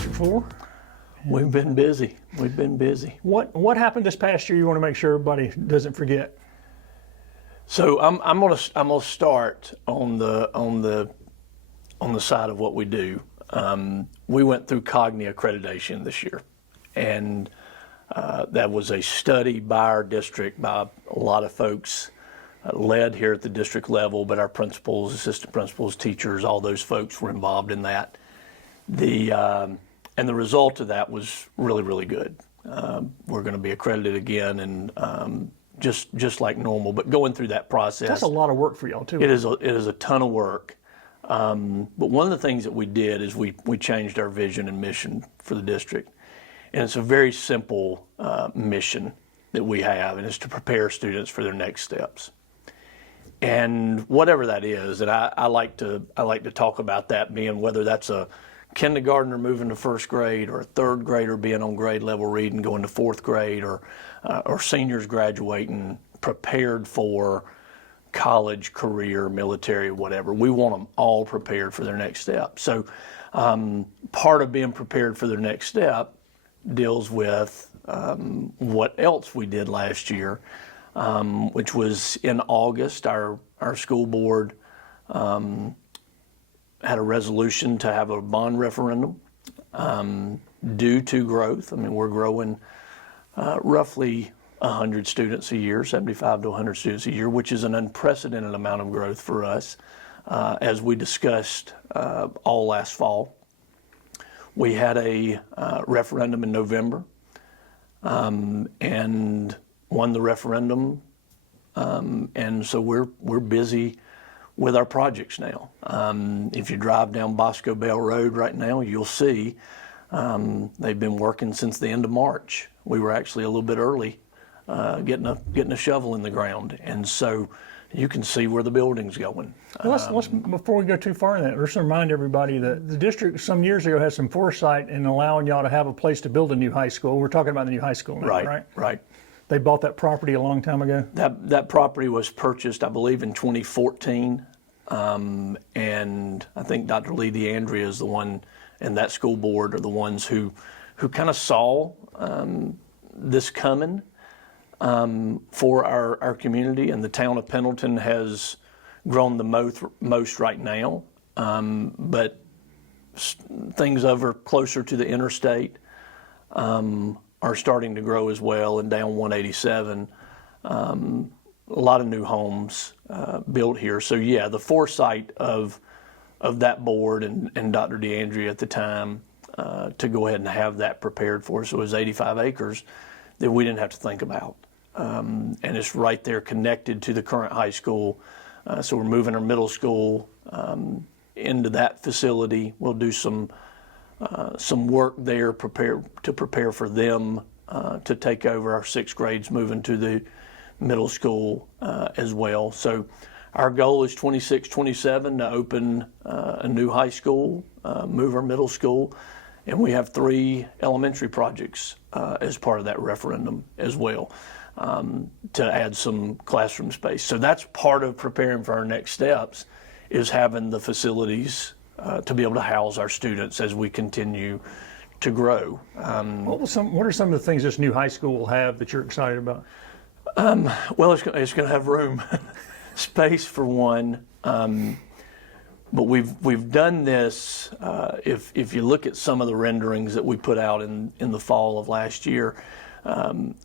District 4. We've been busy. We've been busy. What happened this past year you want to make sure everybody doesn't forget? So I'm gonna start on the side of what we do. We went through Cognia accreditation this year, and that was a study by our district, by a lot of folks, led here at the district level, but our principals, assistant principals, teachers, all those folks were involved in that. And the result of that was really, really good. We're going to be accredited again, and just like normal, but going through that process. That's a lot of work for y'all too. It is a ton of work. But one of the things that we did is we changed our vision and mission for the district. And it's a very simple mission that we have, and it's to prepare students for their next steps. And whatever that is, and I like to talk about that being whether that's a kindergartner moving to first grade, or a third grader being on grade level reading, going to fourth grade, or seniors graduating, prepared for college, career, military, whatever. We want them all prepared for their next step. So part of being prepared for their next step deals with what else we did last year, which was in August. Our school board had a resolution to have a bond referendum due to growth. I mean, we're growing roughly 100 students a year, 75 to 100 students a year, which is an unprecedented amount of growth for us. As we discussed all last fall, we had a referendum in November and won the referendum, and so we're busy with our projects now. If you drive down Bosco Bell Road right now, you'll see they've been working since the end of March. We were actually a little bit early getting a shovel in the ground, and so you can see where the building's going. Well, let's before we go too far in that, let's remind everybody that the district some years ago had some foresight in allowing y'all to have a place to build a new high school. We're talking about the new high school now, right? Right. They bought that property a long time ago? That property was purchased, I believe, in 2014. And I think Dr. Lee DeAndrea is the one, and that school board are the ones who kind of saw this coming for our community. And the town of Pendleton has grown the most right now. But things over closer to the interstate are starting to grow as well, and down 187, a lot of new homes built here. So yeah, the foresight of that board and Dr. DeAndrea at the time to go ahead and have that prepared for us. It was 85 acres that we didn't have to think about, and it's right there connected to the current high school. So we're moving our middle school into that facility. We'll do some work there to prepare for them to take over our sixth grades moving to the middle school as well. So our goal is 26, 27 to open a new high school, move our middle school, and we have 3 elementary projects as part of that referendum as well, to add some classroom space. So that's part of preparing for our next steps, is having the facilities to be able to house our students as we continue to grow. What are some of the things this new high school will have that you're excited about? Well, it's going to have room, space for one, but we've done this. If you look at some of the renderings that we put out in the fall of last year,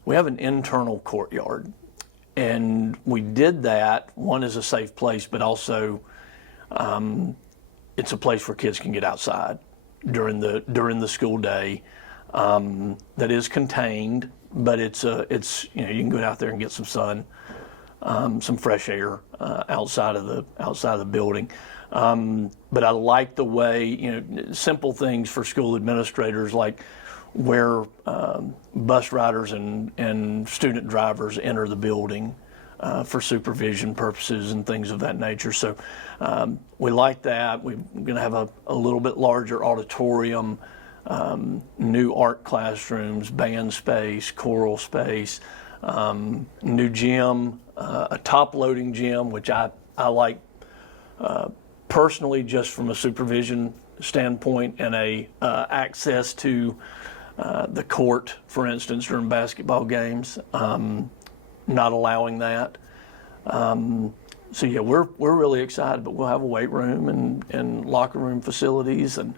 we have an internal courtyard, and we did that. One is a safe place, but also it's a place where kids can get outside during the school day. That is contained, but it's you can go out there and get some sun, some fresh air outside of the building. But I like the way, simple things for school administrators, like where bus riders and student drivers enter the building for supervision purposes and things of that nature. So we like that. We're going to have a little bit larger auditorium, new art classrooms, band space, choral space, new gym, a top-loading gym, which I like personally, just from a supervision standpoint and a access to the court, for instance, during basketball games, not allowing that. So yeah, we're really excited, but we'll have a weight room and locker room facilities and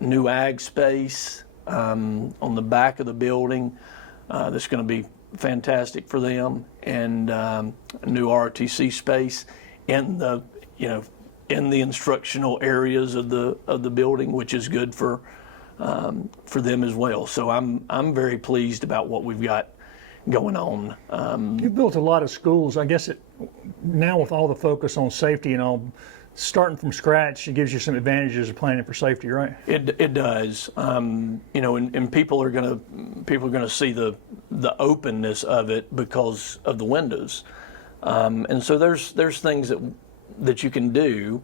new ag space on the back of the building. That's going to be fantastic for them, and a new ROTC space in the instructional areas of the building, which is good for them as well. So I'm very pleased about what we've got going on. You've built a lot of schools. I guess now with all the focus on safety and all, starting from scratch, it gives you some advantages of planning for safety, right? It does. And people are gonna see the openness of it because of the windows. And so there's things that you can do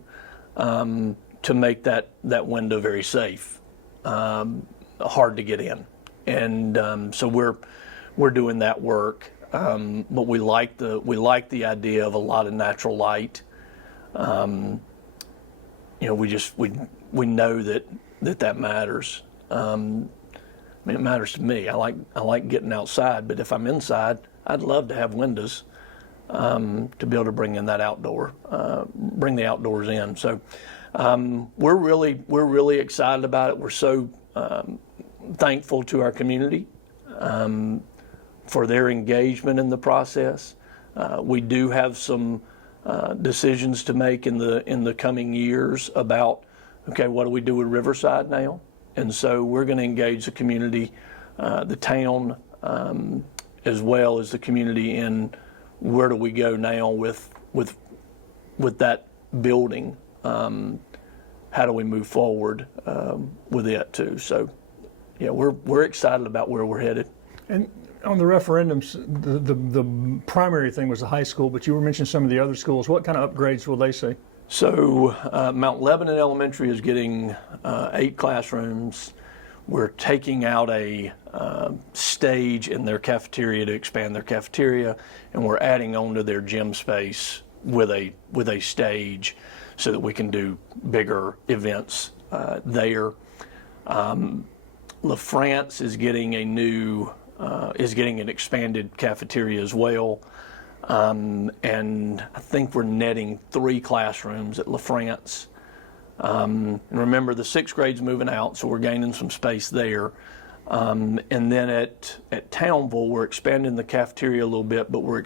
to make that window very safe, hard to get in, and so we're doing that work. But we like the idea of a lot of natural light. We know that matters. I mean, it matters to me. I like getting outside, but if I'm inside, I'd love to have windows to be able to bring in that bring the outdoors in. So we're really excited about it. We're so thankful to our community for their engagement in the process. We do have some decisions to make in the coming years about, okay, what do we do with Riverside now? And so we're going to engage the community, the town, as well as the community in where do we go now with that building. How do we move forward with it too? So, yeah, we're excited about where we're headed. And on the referendums, the primary thing was the high school, but you were mentioning some of the other schools. What kind of upgrades will they see? So Mount Lebanon Elementary is getting 8 classrooms. We're taking out a stage in their cafeteria to expand their cafeteria, and we're adding on to their gym space with a stage so that we can do bigger events there. LaFrance is getting an expanded cafeteria as well. And I think we're netting 3 classrooms at LaFrance. And remember, the 6th grade's moving out, so we're gaining some space there. And then at Townville, we're expanding the cafeteria a little bit, but we're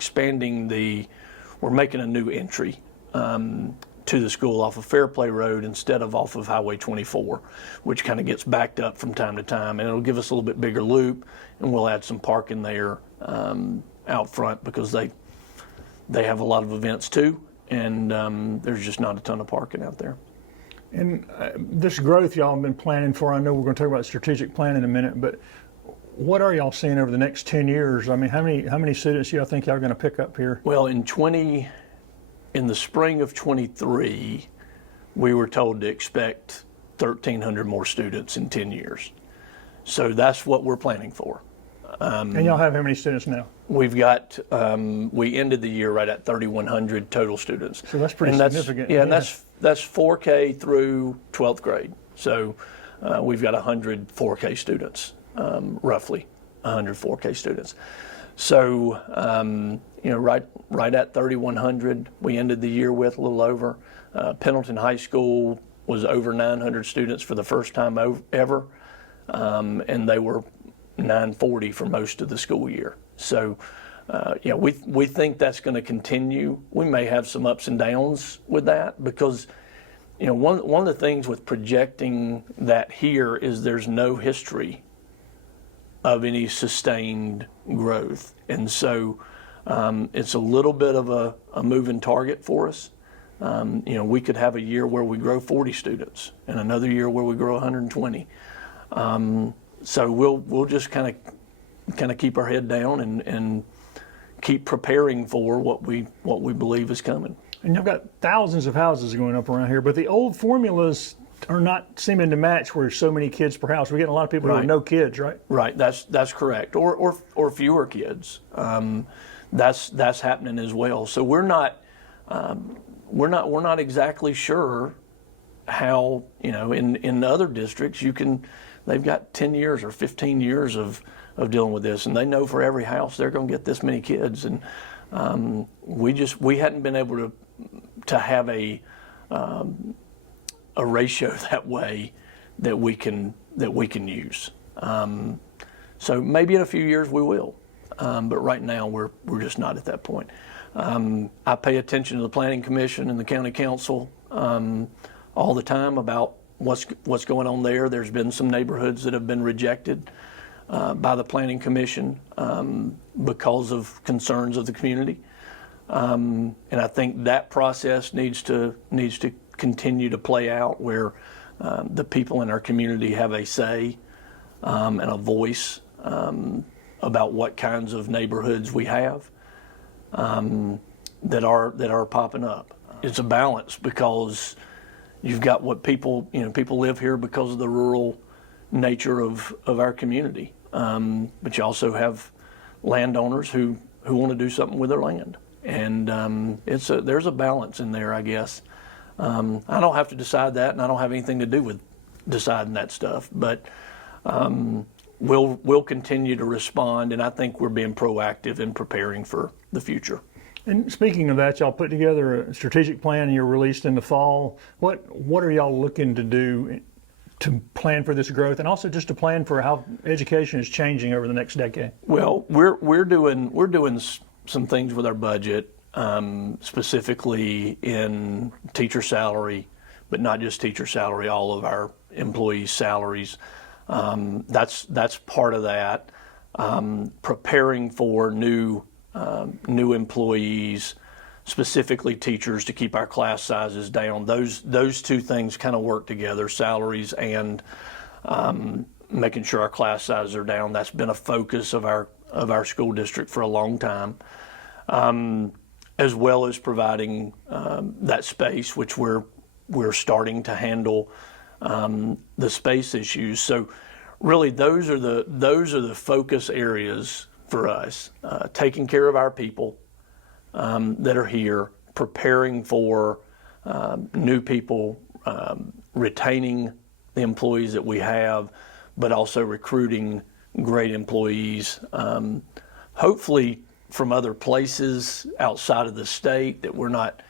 making a new entry to the school off of Fairplay Road instead of off of Highway 24, which kind of gets backed up from time to time. And it'll give us a little bit bigger loop, and we'll add some parking there out front because they have a lot of events too, and there's just not a ton of parking out there. And this growth y'all have been planning for, I know we're going to talk about strategic plan in a minute, but what are y'all seeing over the next 10 years? I mean, how many students do y'all think y'all are going to pick up here? Well, in the spring of 23, we were told to expect 1,300 more students in 10 years. So that's what we're planning for. And y'all have how many students now? We've got, we ended the year right at 3,100 total students. So that's pretty significant. Yeah, and that's 4K through 12th grade. So we've got 100 4K students, roughly 100 4K students. So, right at 3,100, we ended the year with a little over. Pendleton High School was over 900 students for the first time ever, and they were 940 for most of the school year. So, we think that's going to continue. We may have some ups and downs with that because, one of the things with projecting that here is there's no history of any sustained growth. And so it's a little bit of a moving target for us. We could have a year where we grow 40 students and another year where we grow 120. So we'll just kind of keep our head down and keep preparing for what we believe is coming. And you've got thousands of houses going up around here, but the old formulas are not seeming to match where so many kids per house. We're getting a lot of people who have no kids, right? Right, that's correct, or fewer kids. That's happening as well. So we're not exactly sure how, in other districts, they've got 10 years or 15 years of dealing with this, and they know for every house they're going to get this many kids. And we hadn't been able to have a ratio that way that we can use. So maybe in a few years we will, but right now we're just not at that point. I pay attention to the Planning Commission and the County Council all the time about what's going on there. There's been some neighborhoods that have been rejected by the Planning Commission because of concerns of the community, and I think that process needs to continue to play out where the people in our community have a say and a voice about what kinds of neighborhoods we have that are popping up. It's a balance because you've got what people live here because of the rural nature of our community, but you also have landowners who want to do something with their land, and there's a balance in there, I guess. I don't have to decide that, and I don't have anything to do with deciding that stuff, but we'll continue to respond, and I think we're being proactive in preparing for the future. And speaking of that, y'all put together a strategic plan and you're released in the fall. What are y'all looking to do to plan for this growth, and also just to plan for how education is changing over the next decade? Well, we're doing some things with our budget, specifically in teacher salary, but not just teacher salary, all of our employees' salaries. That's part of that. Preparing for new employees, specifically teachers, to keep our class sizes down. Those two things kind of work together, salaries and making sure our class sizes are down. That's been a focus of our school district for a long time, as well as providing that space, which we're starting to handle the space issues. So really those are the focus areas for us, taking care of our people that are here, preparing for new people, retaining the employees that we have, but also recruiting great employees, hopefully from other places outside of the state that we're not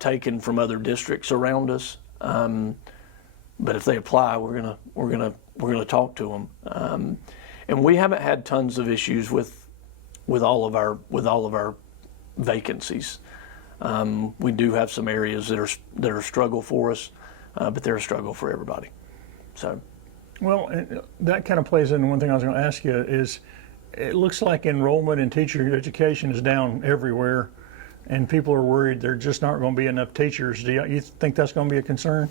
taking from other districts around us. But if they apply, we're gonna talk to them. And we haven't had tons of issues with all of our vacancies. We do have some areas that are a struggle for us, but they're a struggle for everybody. So, well, that kind of plays into one thing I was going to ask you is, it looks like enrollment in teacher education is down everywhere, and people are worried there just aren't going to be enough teachers. Do you think that's going to be a concern?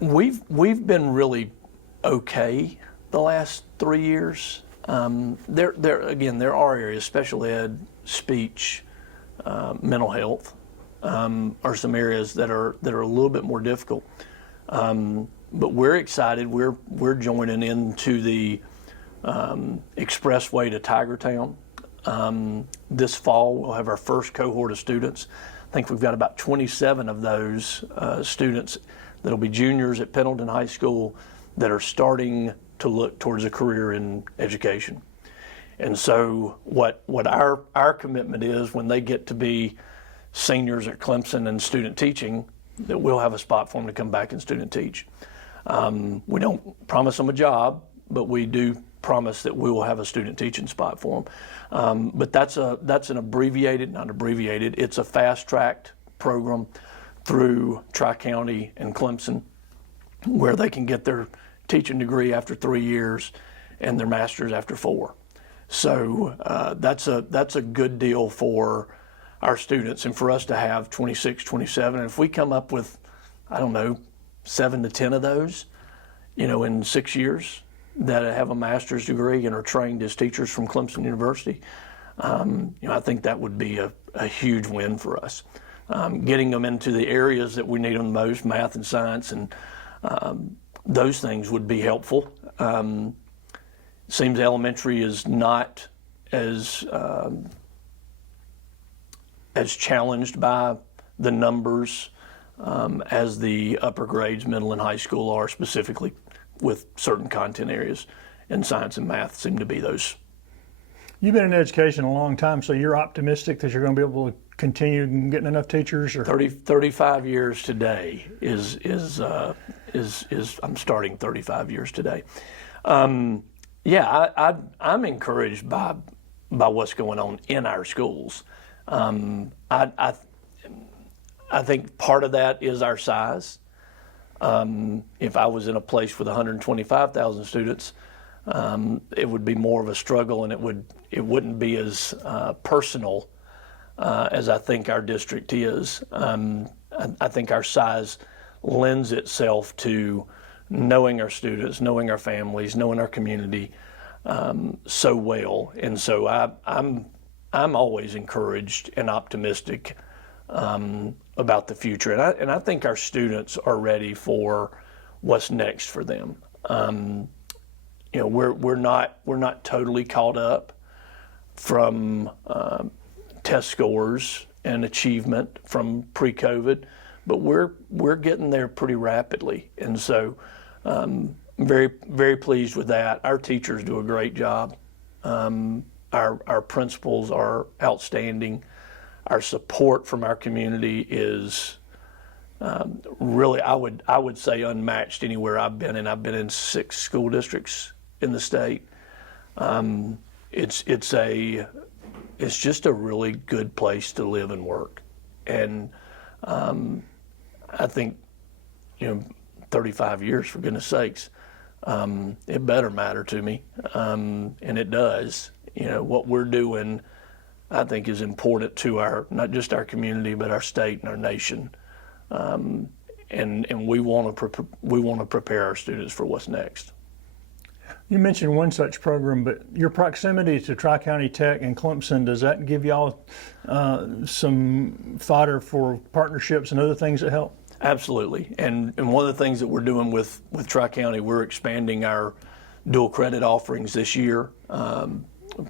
We've been really okay the last 3 years. There are areas, special ed, speech, mental health, are some areas that are a little bit more difficult. But we're excited. We're joining into the expressway to Tigertown. This fall, we'll have our first cohort of students. I think we've got about 27 of those students that'll be juniors at Pendleton High School that are starting to look towards a career in education. And so what our commitment is, when they get to be seniors at Clemson and student teaching, that we'll have a spot for them to come back and student teach. We don't promise them a job, but we do promise that we will have a student teaching spot for them. But that's an abbreviated, not abbreviated, it's a fast-tracked program through Tri-County and Clemson, where they can get their teaching degree after 3 years and their master's after 4. So that's a good deal for our students, and for us to have 26, 27. And if we come up with, 7 to 10 of those, in 6 years that have a master's degree and are trained as teachers from Clemson University, I think that would be a huge win for us. Getting them into the areas that we need them the most, math and science, and those things would be helpful. Seems elementary is not as challenged by the numbers as the upper grades, middle and high school are, specifically with certain content areas. And science and math seem to be those. You've been in education a long time, so you're optimistic that you're going to be able to continue getting enough teachers? Or 35 years today is I'm starting 35 years today. Yeah, I'm encouraged by what's going on in our schools. I think part of that is our size. If I was in a place with 125,000 students, it would be more of a struggle, and it wouldn't be as personal as I think our district is. I think our size lends itself to knowing our students, knowing our families, knowing our community so well, and so I'm always encouraged and optimistic about the future, and I think our students are ready for what's next for them. We're not totally caught up from test scores and achievement from pre-COVID, but we're getting there pretty rapidly, and so very, very pleased with that. Our teachers do a great job. Our principals are outstanding. Our support from our community is really, I would say, unmatched anywhere I've been, and I've been in 6 school districts in the state. It's just a really good place to live and work, and I think 35 years, for goodness sakes, it better matter to me, and it does. What we're doing, I think, is important to not just our community, but our state and our nation, and we want to prepare our students for what's next. You mentioned one such program, but your proximity to Tri-County Tech and Clemson, does that give y'all some fodder for partnerships and other things that help? Absolutely, and one of the things that we're doing with Tri-County, we're expanding our dual credit offerings this year.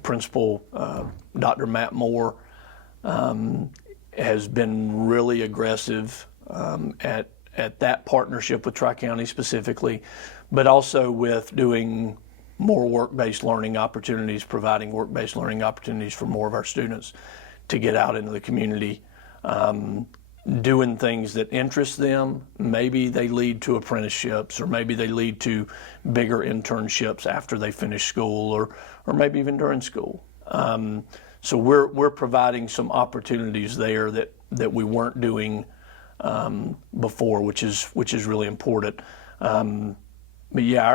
Principal Dr. Matt Moore has been really aggressive at that partnership with Tri-County specifically, but also with doing more work-based learning opportunities, providing work-based learning opportunities for more of our students to get out into the community, doing things that interest them. Maybe they lead to apprenticeships, or maybe they lead to bigger internships after they finish school, or maybe even during school. So we're providing some opportunities there that we weren't doing before, which is really important. But yeah,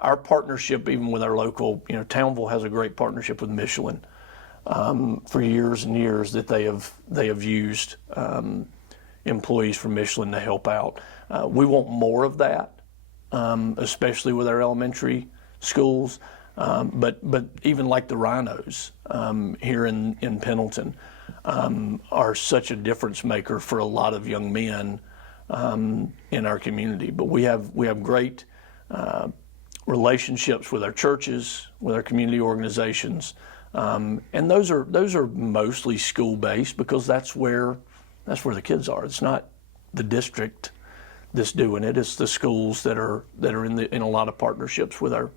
our partnership, even with our local, Townville has a great partnership with Michelin for years and years that they have used employees from Michelin to help out. We want more of that, especially with our elementary schools. But even like the Rhinos here in Pendleton are such a difference maker for a lot of young men in our community. But we have great relationships with our churches, with our community organizations, and those are mostly school based, because that's where the kids are. It's not the district that's doing it; it's the schools that are in a lot of partnerships with our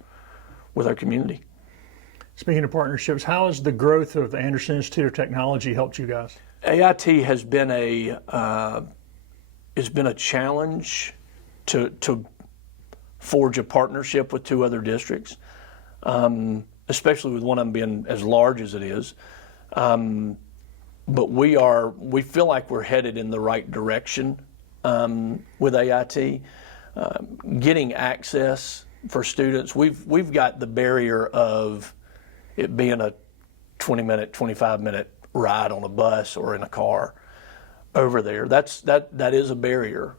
community. Speaking of partnerships, how has the growth of the Anderson Institute of Technology helped you guys? AIT has been a challenge to forge a partnership with 2 other districts, especially with one of them being as large as it is. But we feel like we're headed in the right direction with AIT. Getting access for students, we've got the barrier of it being a 20-minute, 25-minute ride on a bus or in a car over there. That is a barrier.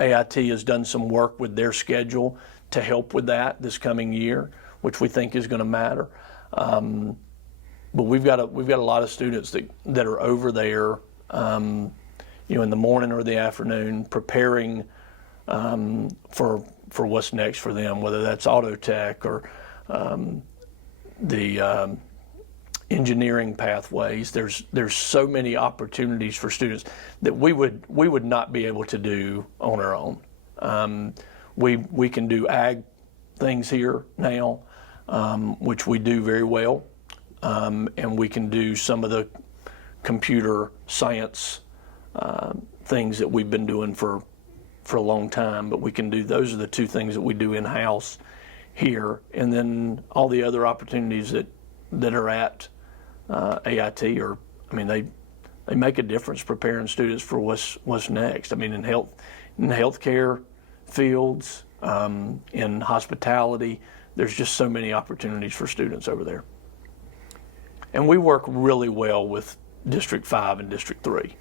AIT has done some work with their schedule to help with that this coming year, which we think is going to matter. But we've got a lot of students that are over there, in the morning or the afternoon, preparing for what's next for them, whether that's auto tech or the engineering pathways. There's so many opportunities for students that we would not be able to do on our own. We can do ag things here now, which we do very well, and we can do some of the computer science things that we've been doing for a long time. But we can do, those are the two things that we do in-house here, and then all the other opportunities that are at AIT are, I mean, they make a difference preparing students for what's next. I mean, in healthcare fields, in hospitality, there's just so many opportunities for students over there. And we work really well with District 5 and District 3.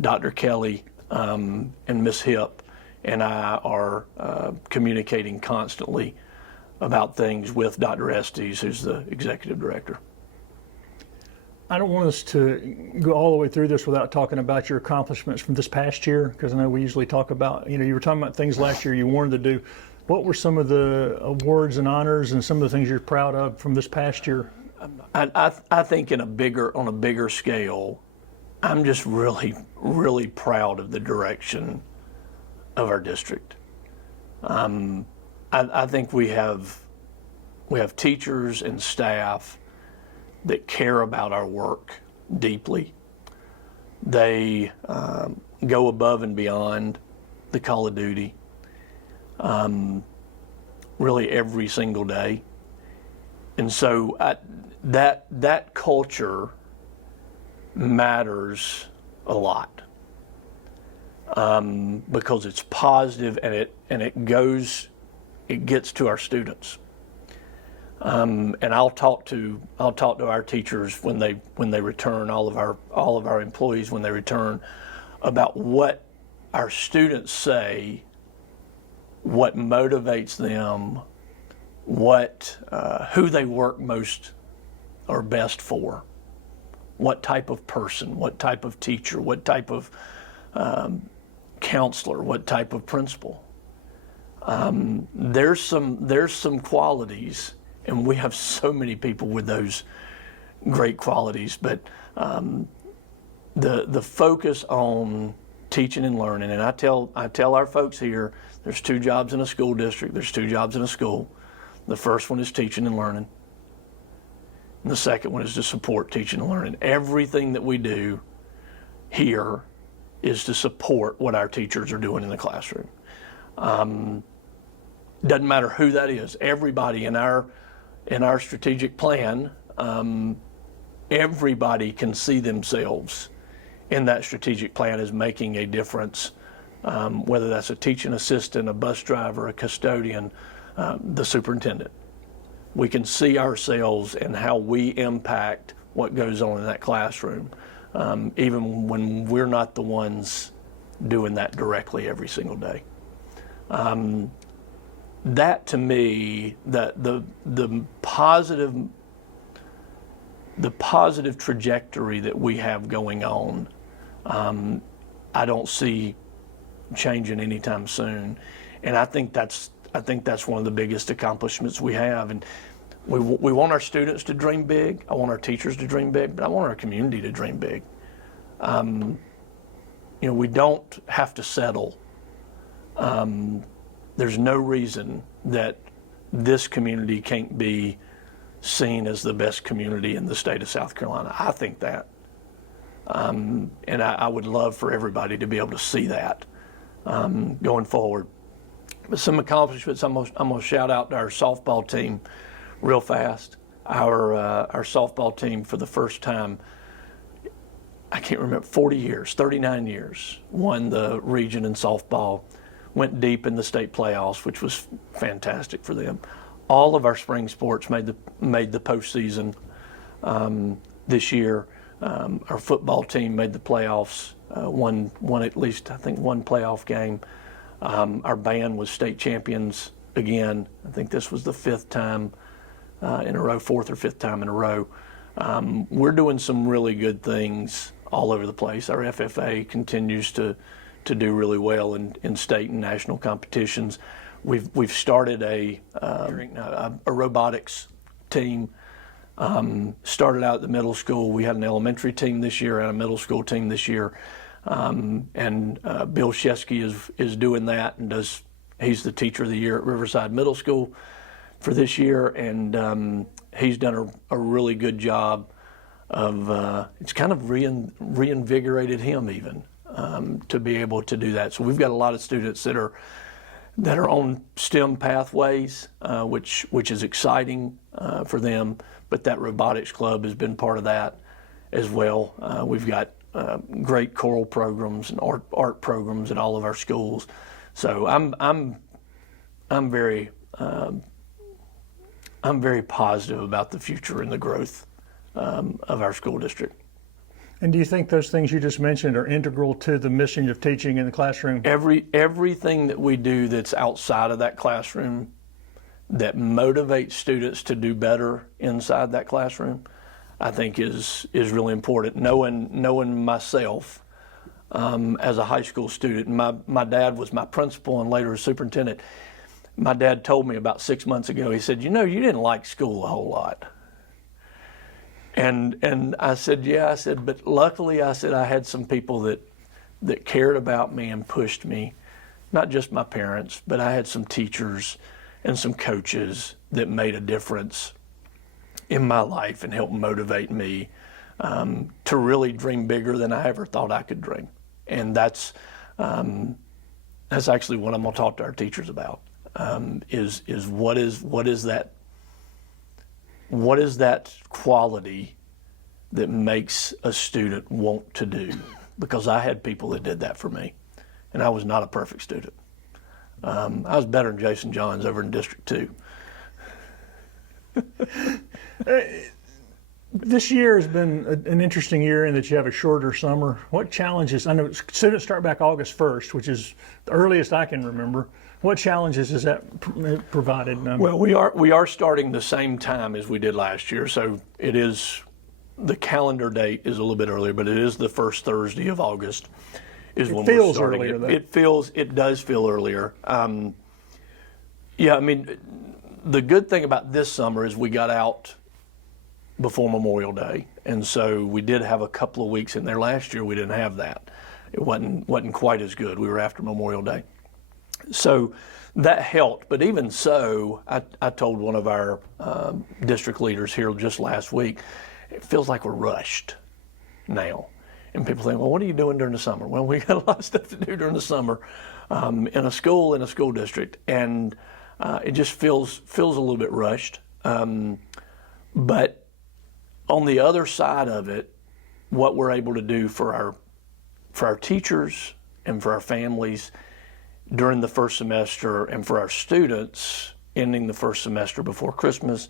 Dr. Kelly and Ms. Hipp and I are communicating constantly about things with Dr. Estes, who's the executive director. I don't want us to go all the way through this without talking about your accomplishments from this past year, because I know we usually talk about, you were talking about things last year you wanted to do. What were some of the awards and honors and some of the things you're proud of from this past year? I think on a bigger scale, I'm just really, really proud of the direction of our district. I think we have teachers and staff that care about our work deeply. They go above and beyond the call of duty really every single day. And so that culture matters a lot because it's positive and it gets to our students. And I'll talk to our teachers when they return, all of our employees when they return, about what our students say, what motivates them, who they work most or best for, what type of person, what type of teacher, what type of counselor, what type of principal. There's some qualities, and we have so many people with those great qualities, but the focus on teaching and learning, and I tell our folks here, there's 2 jobs in a school district, there's 2 jobs in a school. The first one is teaching and learning, and the second one is to support teaching and learning. Everything that we do here is to support what our teachers are doing in the classroom. Doesn't matter who that is. Everybody in our strategic plan, everybody can see themselves in that strategic plan as making a difference, whether that's a teaching assistant, a bus driver, a custodian, the superintendent. We can see ourselves and how we impact what goes on in that classroom, even when we're not the ones doing that directly every single day. That to me, the positive trajectory that we have going on, I don't see changing anytime soon, and I think that's one of the biggest accomplishments we have. And we want our students to dream big. I want our teachers to dream big, but I want our community to dream big. We don't have to settle. There's no reason that this community can't be seen as the best community in the state of South Carolina. I think that. And I would love for everybody to be able to see that going forward. But some accomplishments, I'm gonna shout out to our softball team real fast. Our softball team, for the first time, I can't remember, 39 years, won the region in softball, went deep in the state playoffs, which was fantastic for them. All of our spring sports made the postseason this year. Our football team made the playoffs, won at least, I think, one playoff game. Our band was state champions again. I think this was the 5th time in a row, 4th or 5th time in a row. We're doing some really good things all over the place. Our FFA continues to do really well in state and national competitions. We've started a robotics team Started out at the middle school. We had an elementary team this year and a middle school team this year. And Bill Shesky is doing that, and he's the teacher of the year at Riverside Middle School for this year, and he's done a really good job of it's kind of reinvigorated him even to be able to do that. So we've got a lot of students that are on STEM pathways, which is exciting for them. But that robotics club has been part of that as well. We've got great choral programs and art programs at all of our schools. So I'm very positive about the future and the growth of our school district. And do you think those things you just mentioned are integral to the mission of teaching in the classroom? Everything that we do that's outside of that classroom that motivates students to do better inside that classroom, I think is really important. Knowing myself as a high school student, my dad was my principal and later a superintendent. My dad told me about 6 months ago, he said, you didn't like school a whole lot. And I said, yeah, I said, but luckily I said I had some people that cared about me and pushed me, not just my parents, but I had some teachers and some coaches that made a difference in my life and helped motivate me to really dream bigger than I ever thought I could dream. And that's actually what I'm going to talk to our teachers about, is what is that quality that makes a student want to do? Because I had people that did that for me, and I was not a perfect student. I was better than Jason Johns over in District 2. This year has been an interesting year in that you have a shorter summer. What challenges, I know students start back August 1st, which is the earliest I can remember. What challenges has that provided? Well, we are starting the same time as we did last year, so it is, the calendar date is a little bit earlier, but it is the first Thursday of August is when we're starting. It feels earlier, though. It does feel earlier. Yeah, I mean, the good thing about this summer is we got out before Memorial Day, and so we did have a couple of weeks in there. Last year we didn't have that. It wasn't quite as good. We were after Memorial Day. So that helped, but even so, I told one of our district leaders here just last week, it feels like we're rushed now. And people think, well, what are you doing during the summer? Well, we got a lot of stuff to do during the summer in a school district, and it just feels a little bit rushed. But on the other side of it, what we're able to do for our teachers and for our families during the first semester, and for our students ending the first semester before Christmas,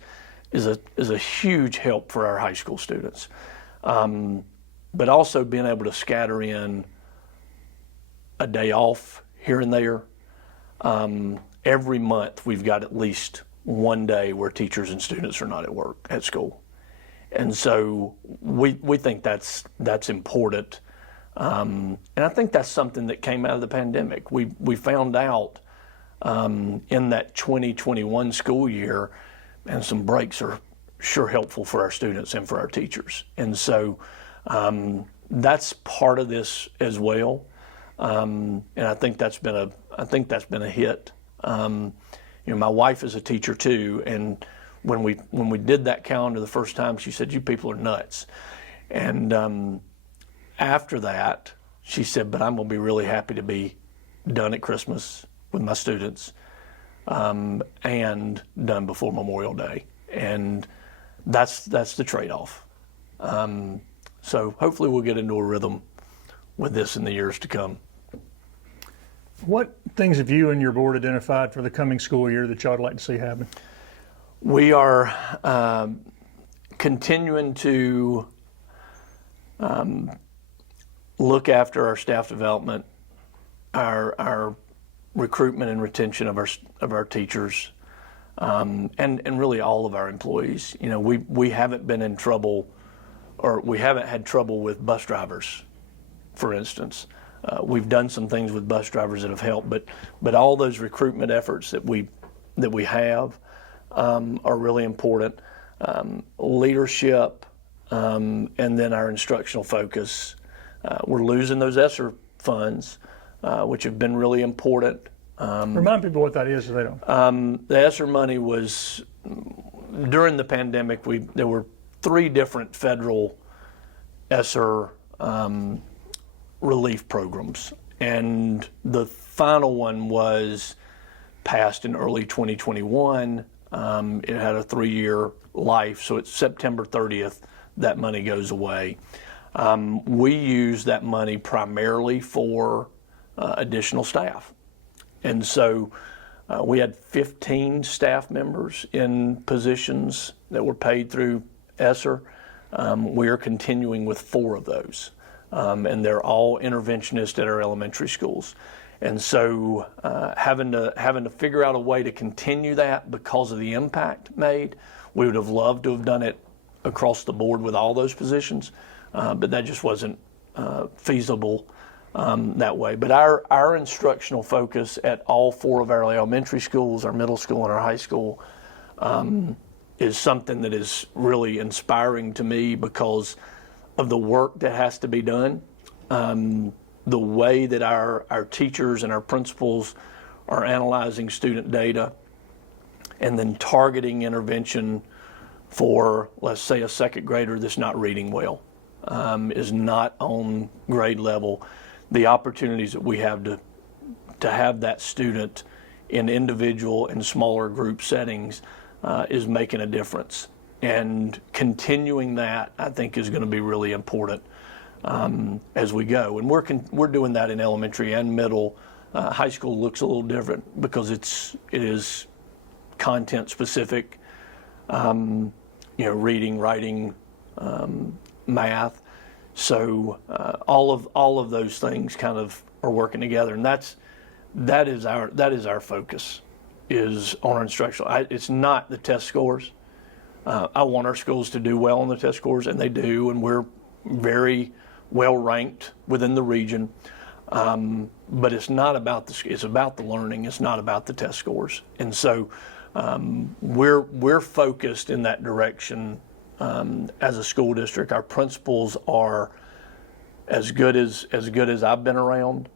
is a huge help for our high school students. But also being able to scatter in a day off here and there. Every month we've got at least one day where teachers and students are not at school. And so we think that's important. And I think that's something that came out of the pandemic. We found out in that 2021 school year, and some breaks are sure helpful for our students and for our teachers. And so that's part of this as well. And I think that's been a hit. My wife is a teacher too, and when we did that calendar the first time, she said, "You people are nuts." And after that, she said, "But I'm going to be really happy to be done at Christmas with my students and done before Memorial Day." And that's the trade-off. So hopefully we'll get into a rhythm with this in the years to come. What things have you and your board identified for the coming school year that y'all would like to see happen? We are continuing to look after our staff development, our recruitment and retention of our teachers, and really all of our employees. We haven't been in trouble, or we haven't had trouble with bus drivers, for instance. We've done some things with bus drivers that have helped, but all those recruitment efforts that we have are really important. leadership, and then our instructional focus. We're losing those ESSER funds, which have been really important. Remind people what that is if they don't. The ESSER money was, during the pandemic, there were 3 different federal ESSER relief programs, and the final one was passed in early 2021. It had a 3-year life, so it's September 30th that money goes away. We use that money primarily for additional staff. And so we had 15 staff members in positions that were paid through ESSER. We are continuing with 4 of those, and they're all interventionists at our elementary schools. And so having to figure out a way to continue that because of the impact made, we would have loved to have done it across the board with all those positions, but that just wasn't feasible that way. But our instructional focus at all 4 of our elementary schools, our middle school and our high school, is something that is really inspiring to me because of the work that has to be done. The way that our teachers and our principals are analyzing student data and then targeting intervention for, let's say, a second grader that's not reading well, is not on grade level. The opportunities that we have to have that student in individual and smaller group settings is making a difference. And continuing that, I think, is going to be really important as we go. And we're doing that in elementary and middle. High school looks a little different because it is content specific. Reading, writing, math. So all of those things kind of are working together, and that is our focus, is on our instructional. It's not the test scores. I want our schools to do well on the test scores, and they do, and we're very well ranked within the region. But it's not about it's about the learning. It's not about the test scores, and so we're focused in that direction. As a school district, our principals are as good as I've been around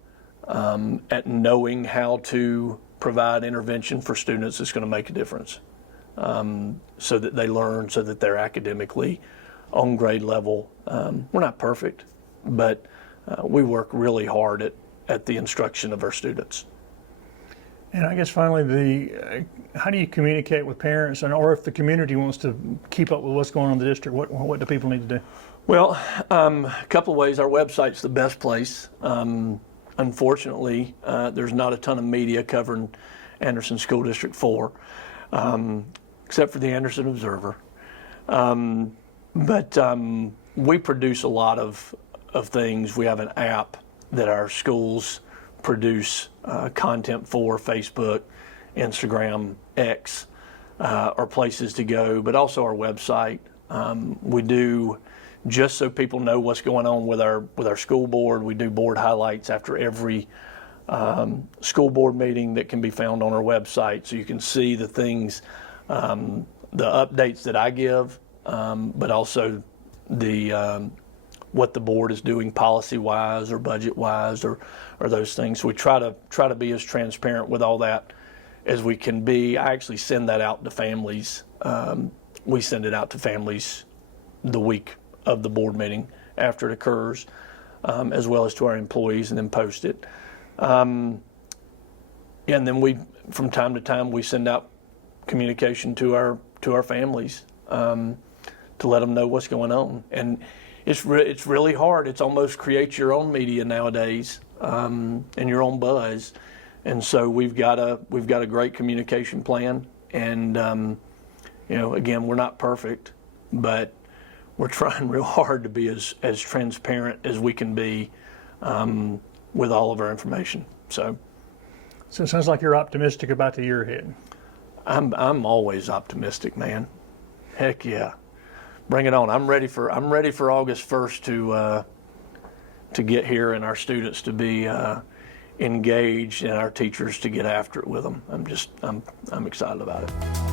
at knowing how to provide intervention for students that's going to make a difference, so that they learn, so that they're academically on grade level. We're not perfect, but we work really hard at the instruction of our students. And I guess finally, how do you communicate with parents, or if the community wants to keep up with what's going on in the district, what do people need to do? Well, a couple of ways. Our website's the best place. Unfortunately, there's not a ton of media covering Anderson School District 4, except for the Anderson Observer. But we produce a lot of things. We have an app that our schools produce content for. Facebook, Instagram, X are places to go, but also our website. We do, just so people know what's going on with our school board, we do board highlights after every school board meeting that can be found on our website, so you can see the things, the updates that I give, but also the what the board is doing policy-wise or budget-wise or those things. So we try to be as transparent with all that as we can be. I actually send that out to families. We send it out to families the week of the board meeting after it occurs, as well as to our employees, and then post it. And then from time to time, we send out communication to our families to let them know what's going on. And it's really hard. It's almost create your own media nowadays, and your own buzz. And so we've got a great communication plan. And again, we're not perfect, but we're trying real hard to be as transparent as we can be with all of our information. So it sounds like you're optimistic about the year ahead. I'm always optimistic, man. Heck yeah. Bring it on. I'm ready for August 1st to get here, and our students to be engaged, and our teachers to get after it with them. I'm excited about it.